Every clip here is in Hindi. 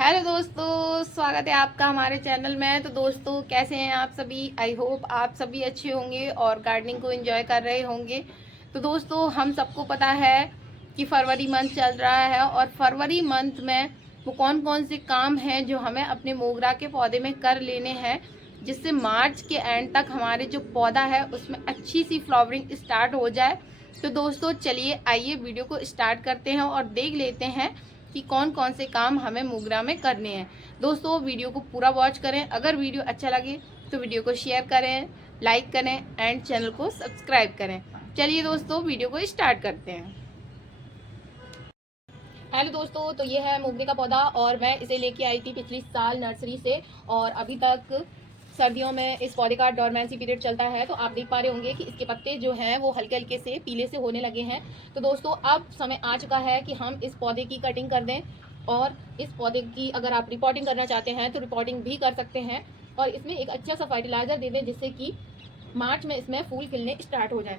हेलो दोस्तों, स्वागत है आपका हमारे चैनल में। तो दोस्तों, कैसे हैं आप सभी? आई होप आप सभी अच्छे होंगे और गार्डनिंग को एंजॉय कर रहे होंगे। तो दोस्तों, हम सबको पता है कि फरवरी मंथ चल रहा है और फरवरी मंथ में वो कौन कौन से काम हैं जो हमें अपने मोगरा के पौधे में कर लेने हैं, जिससे मार्च के एंड तक हमारे जो पौधा है उसमें अच्छी सी फ्लावरिंग स्टार्ट हो जाए। तो दोस्तों, चलिए आइए वीडियो को स्टार्ट करते हैं और देख लेते हैं कि कौन कौन से काम हमें मोगरा में करने हैं। दोस्तों, वीडियो को पूरा वॉच करें। अगर वीडियो अच्छा लगे तो वीडियो को शेयर करें, लाइक करें एंड चैनल को सब्सक्राइब करें। चलिए दोस्तों, वीडियो को स्टार्ट करते हैं। हेलो दोस्तों, तो ये है मोगरे का पौधा और मैं इसे लेके आई थी पिछली साल नर्सरी से। और अभी तक सर्दियों में इस पौधे का डोरमेंसी पीरियड चलता है, तो आप देख पा रहे होंगे कि इसके पत्ते जो हैं वो हल्के हल्के से पीले से होने लगे हैं। तो दोस्तों, अब समय आ चुका है कि हम इस पौधे की कटिंग कर दें। और इस पौधे की अगर आप रिपोर्टिंग करना चाहते हैं तो रिपोर्टिंग भी कर सकते हैं और इसमें एक अच्छा सा फर्टिलाइजर दे दें, जिससे कि मार्च में इसमें फूल खिलने स्टार्ट हो जाए।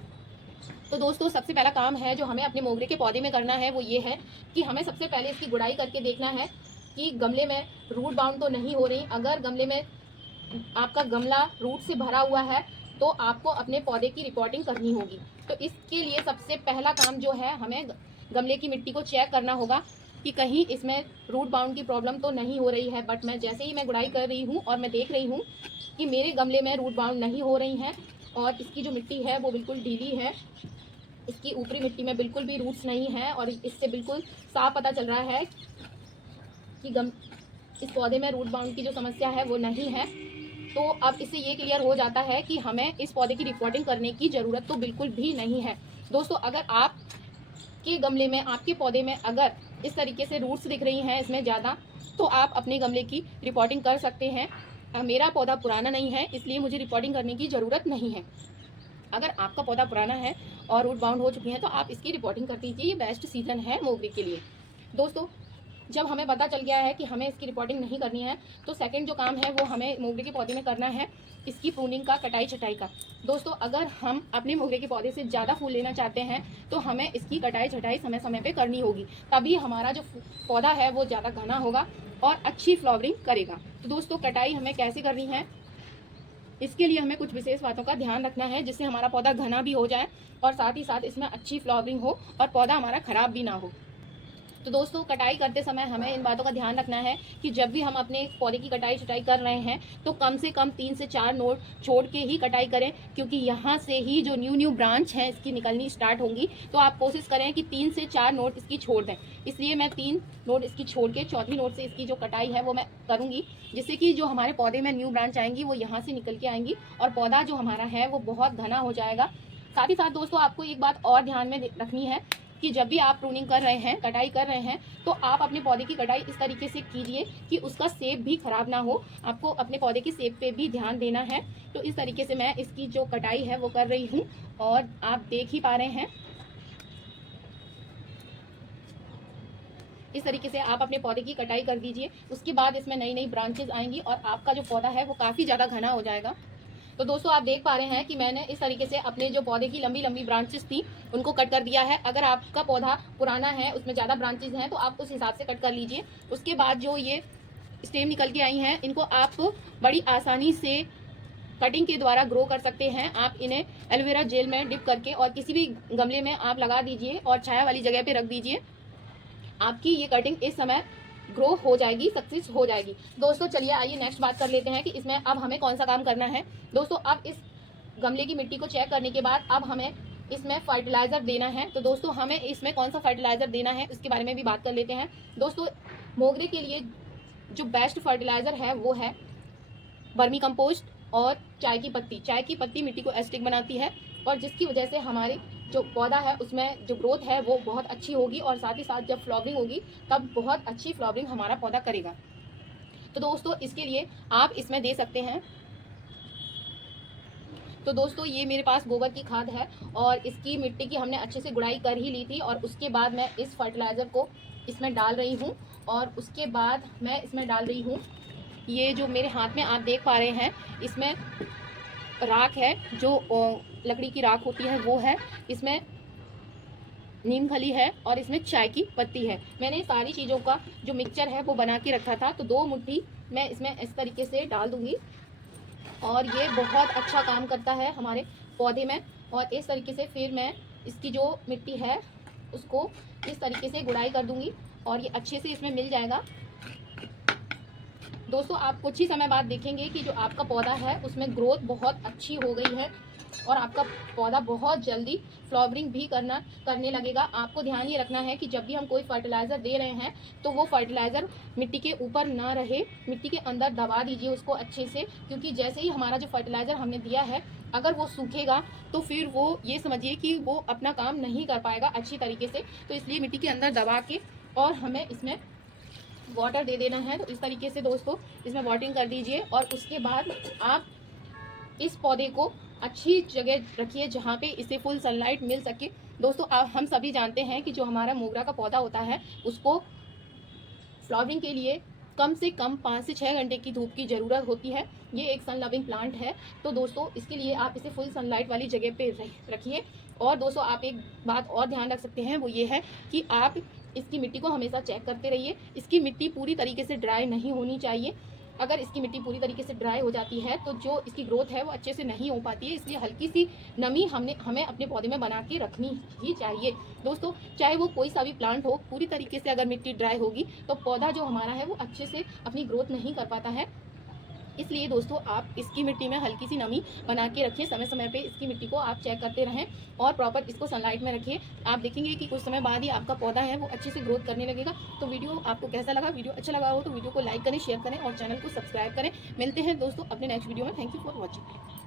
तो दोस्तों, सबसे पहला काम है जो हमें अपने मोगरे के पौधे में करना है वो ये है कि हमें सबसे पहले इसकी गुड़ाई करके देखना है कि गमले में रूट बाउंड तो नहीं हो रही। अगर गमले में आपका गमला रूट से भरा हुआ है तो आपको अपने पौधे की रिपोर्टिंग करनी होगी। तो इसके लिए सबसे पहला काम जो है, हमें गमले की मिट्टी को चेक करना होगा कि कहीं इसमें रूट बाउंड की प्रॉब्लम तो नहीं हो रही है। बट मैं जैसे ही मैं गुड़ाई कर रही हूँ और मैं देख रही हूँ कि मेरे गमले में रूट बाउंड नहीं हो रही हैं और इसकी जो मिट्टी है वो बिल्कुल ढीली है, इसकी ऊपरी मिट्टी में बिल्कुल भी रूट्स नहीं है और इससे बिल्कुल साफ पता चल रहा है कि इस पौधे में रूट बाउंड की जो समस्या है वो नहीं है। तो अब इससे ये क्लियर हो जाता है कि हमें इस पौधे की रिपोर्टिंग करने की ज़रूरत तो बिल्कुल भी नहीं है। दोस्तों, अगर आपके गमले में, आपके पौधे में अगर इस तरीके से रूट्स दिख रही हैं इसमें ज़्यादा, तो आप अपने गमले की रिपोर्टिंग कर सकते हैं। मेरा पौधा पुराना नहीं है, इसलिए मुझे रिपोर्टिंग करने की ज़रूरत नहीं है। अगर आपका पौधा पुराना है और रूट बाउंड हो चुकी हैं तो आप इसकी रिपोर्टिंग कर दीजिए। ये बेस्ट सीजन है मोगरे के लिए। दोस्तों, जब हमें पता चल गया है कि हमें इसकी रिपोर्टिंग नहीं करनी है, तो सेकंड जो काम है वो हमें मोगरे के पौधे में करना है इसकी प्रूनिंग का, कटाई छटाई का। दोस्तों, अगर हम अपने मोगरे के पौधे से ज़्यादा फूल लेना चाहते हैं तो हमें इसकी कटाई छटाई समय समय पे करनी होगी, तभी हमारा जो पौधा है वो ज़्यादा घना होगा और अच्छी फ्लावरिंग करेगा। तो दोस्तों, कटाई हमें कैसे करनी है, इसके लिए हमें कुछ विशेष बातों का ध्यान रखना है, जिससे हमारा पौधा घना भी हो जाए और साथ ही साथ इसमें अच्छी फ्लावरिंग हो और पौधा हमारा ख़राब भी ना हो। तो दोस्तों, कटाई करते समय हमें इन बातों का ध्यान रखना है कि जब भी हम अपने पौधे की कटाई छटाई कर रहे हैं तो कम से कम 3 से 4 नोट छोड़ के ही कटाई करें, क्योंकि यहाँ से ही जो न्यू ब्रांच हैं इसकी निकलनी स्टार्ट होंगी। तो आप कोशिश करें कि 3 से 4 नोट इसकी छोड़ दें। इसलिए मैं 3 नोट इसकी छोड़ के चौथी नोट से इसकी जो कटाई है वो मैं करूँगी, जिससे कि जो हमारे पौधे में न्यू ब्रांच आएंगी वो यहाँ से निकल के आएंगी और पौधा जो हमारा है वो बहुत घना हो जाएगा। साथ ही साथ दोस्तों, आपको एक बात और ध्यान में रखनी है कि जब भी आप प्रूनिंग कर रहे हैं, कटाई कर रहे हैं, तो आप अपने पौधे की कटाई इस तरीके से कीजिए कि उसका सेप भी खराब ना हो। आपको अपने पौधे की सेप पे भी ध्यान देना है। तो इस तरीके से मैं इसकी जो कटाई है वो कर रही हूँ और आप देख ही पा रहे हैं। इस तरीके से आप अपने पौधे की कटाई कर दीजिए। उसके बाद इसमें नई नई ब्रांचेज आएंगी और आपका जो पौधा है वो काफ़ी ज़्यादा घना हो जाएगा। तो दोस्तों, आप देख पा रहे हैं कि मैंने इस तरीके से अपने जो पौधे की लंबी लंबी ब्रांचेस थी उनको कट कर दिया है। अगर आपका पौधा पुराना है, उसमें ज़्यादा ब्रांचेज हैं, तो आप उस हिसाब से कट कर लीजिए। उसके बाद जो ये स्टेम निकल के आई हैं, इनको आप बड़ी आसानी से कटिंग के द्वारा ग्रो कर सकते हैं। आप इन्हें एलोवेरा जेल में डिप करके और किसी भी गमले में आप लगा दीजिए और छाया वाली जगह पे रख दीजिए। आपकी ये कटिंग इस समय ग्रो हो जाएगी, सक्सेस हो जाएगी। दोस्तों, चलिए आइए नेक्स्ट बात कर लेते हैं कि इसमें अब हमें कौन सा काम करना है। दोस्तों, अब इस गमले की मिट्टी को चेक करने के बाद अब हमें इसमें फर्टिलाइज़र देना है। तो दोस्तों, हमें इसमें कौन सा फर्टिलाइज़र देना है उसके बारे में भी बात कर लेते हैं। दोस्तों, मोगरे के लिए जो बेस्ट फर्टिलाइज़र है वो है वर्मी कंपोस्ट और चाय की पत्ती। चाय की पत्ती मिट्टी को एसिडिक बनाती है और जिसकी वजह से हमारी जो पौधा है उसमें जो ग्रोथ है वो बहुत अच्छी होगी और साथ ही साथ जब फ्लावरिंग होगी तब बहुत अच्छी फ्लावरिंग हमारा पौधा करेगा। तो दोस्तों, इसके लिए आप इसमें दे सकते हैं। तो दोस्तों, ये मेरे पास गोबर की खाद है और इसकी मिट्टी की हमने अच्छे से गुड़ाई कर ही ली थी और उसके बाद मैं इस फर्टिलाइज़र को इसमें डाल रही हूँ। और उसके बाद मैं इसमें डाल रही हूँ, ये जो मेरे हाथ में आप देख पा रहे हैं, इसमें राख है, जो लकड़ी की राख होती है वो है। इसमें नीम खली है और इसमें चाय की पत्ती है। मैंने सारी चीज़ों का जो मिक्सचर है वो बना के रखा था, तो 2 मुट्ठी मैं इसमें इस तरीके से डाल दूंगी और ये बहुत अच्छा काम करता है हमारे पौधे में। और इस तरीके से फिर मैं इसकी जो मिट्टी है उसको इस तरीके से गुड़ाई कर दूंगी और ये अच्छे से इसमें मिल जाएगा। दोस्तों आप कुछ ही समय बाद देखेंगे कि जो आपका पौधा है उसमें ग्रोथ बहुत अच्छी हो गई है और आपका पौधा बहुत जल्दी फ्लावरिंग भी करने लगेगा। आपको ध्यान ये रखना है कि जब भी हम कोई फर्टिलाइज़र दे रहे हैं तो वो फर्टिलाइज़र मिट्टी के ऊपर ना रहे, मिट्टी के अंदर दबा दीजिए उसको अच्छे से, क्योंकि जैसे ही हमारा जो फर्टिलाइज़र हमने दिया है अगर वो सूखेगा तो फिर वो ये समझिए कि वो अपना काम नहीं कर पाएगा अच्छी तरीके से। तो इसलिए मिट्टी के अंदर दबा के और हमें इसमें वाटर दे देना है। तो इस तरीके से दोस्तों इसमें वाटरिंग कर दीजिए और उसके बाद आप इस पौधे को अच्छी जगह रखिए जहाँ पे इसे फुल सनलाइट मिल सके। दोस्तों हम सभी जानते हैं कि जो हमारा मोगरा का पौधा होता है उसको फ्लावरिंग के लिए कम से कम 5 से 6 घंटे की धूप की ज़रूरत होती है। ये एक सन लविंग प्लांट है, तो दोस्तों इसके लिए आप इसे फुल सनलाइट वाली जगह पे रखिए। और दोस्तों आप एक बात और ध्यान रख सकते हैं, वो ये है कि आप इसकी मिट्टी को हमेशा चेक करते रहिए। इसकी मिट्टी पूरी तरीके से ड्राई नहीं होनी चाहिए। अगर इसकी मिट्टी पूरी तरीके से ड्राई हो जाती है तो जो इसकी ग्रोथ है वो अच्छे से नहीं हो पाती है। इसलिए हल्की सी नमी हमें अपने पौधे में बना के रखनी ही चाहिए। दोस्तों चाहे वो कोई सा भी प्लांट हो, पूरी तरीके से अगर मिट्टी ड्राई होगी तो पौधा जो हमारा है वो अच्छे से अपनी ग्रोथ नहीं कर पाता है। इसलिए दोस्तों आप इसकी मिट्टी में हल्की सी नमी बना के रखिए। समय समय पे इसकी मिट्टी को आप चेक करते रहें और प्रॉपर इसको सनलाइट में रखिए। आप देखेंगे कि कुछ समय बाद ही आपका पौधा है वो अच्छे से ग्रोथ करने लगेगा। तो वीडियो आपको कैसा लगा? वीडियो अच्छा लगा हो तो वीडियो को लाइक करें, शेयर करें और चैनल को सब्सक्राइब करें। मिलते हैं दोस्तों अपने नेक्स्ट वीडियो में। Thank you for watching.